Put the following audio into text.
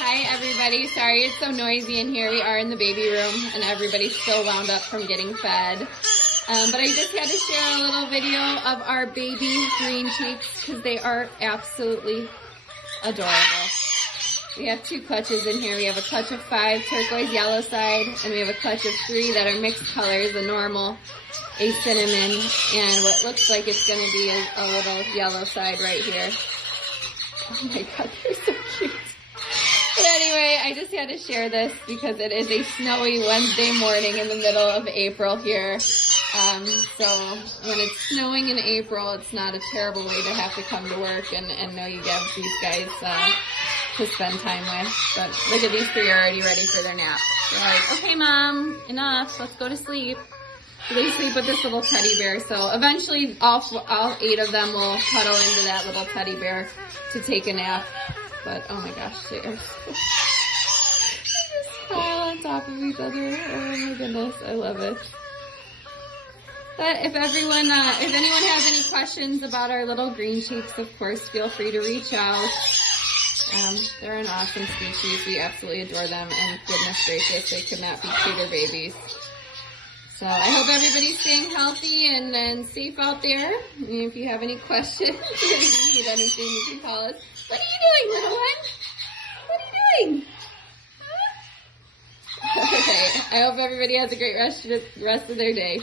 Hi everybody, sorry it's so noisy in here. We are in the baby room and everybody's still wound up from getting fed. But I just had to share a little video of our baby green cheeks because they are absolutely adorable. We have 2 clutches in here. We have a clutch of 5 turquoise yellow side and we have a clutch of 3 that are mixed colors, a normal, a cinnamon, and what looks like it's going to be a little yellow side right here. Oh my god, they're so cute. But anyway, I just had to share this because it is a snowy Wednesday morning in the middle of April here. So when it's snowing in April, it's not a terrible way to have to come to work and know you have these guys to spend time with. But look at these 3 already ready for their nap. They're like, okay mom, enough, let's go to sleep. So they sleep with this little teddy bear. So eventually all 8 of them will cuddle into that little teddy bear to take a nap. But oh my gosh, they are so they just pile on top of each other. Oh my goodness, I love it. But if anyone has any questions about our little green cheeks, of course, feel free to reach out. They're an awesome species. We absolutely adore them, and goodness gracious, they could not be cuter babies. So I hope everybody's staying healthy and safe out there. And if you have any questions, if you need anything, you can call us. What are you doing, little one? What are you doing? Huh? Okay, I hope everybody has a great rest of their day.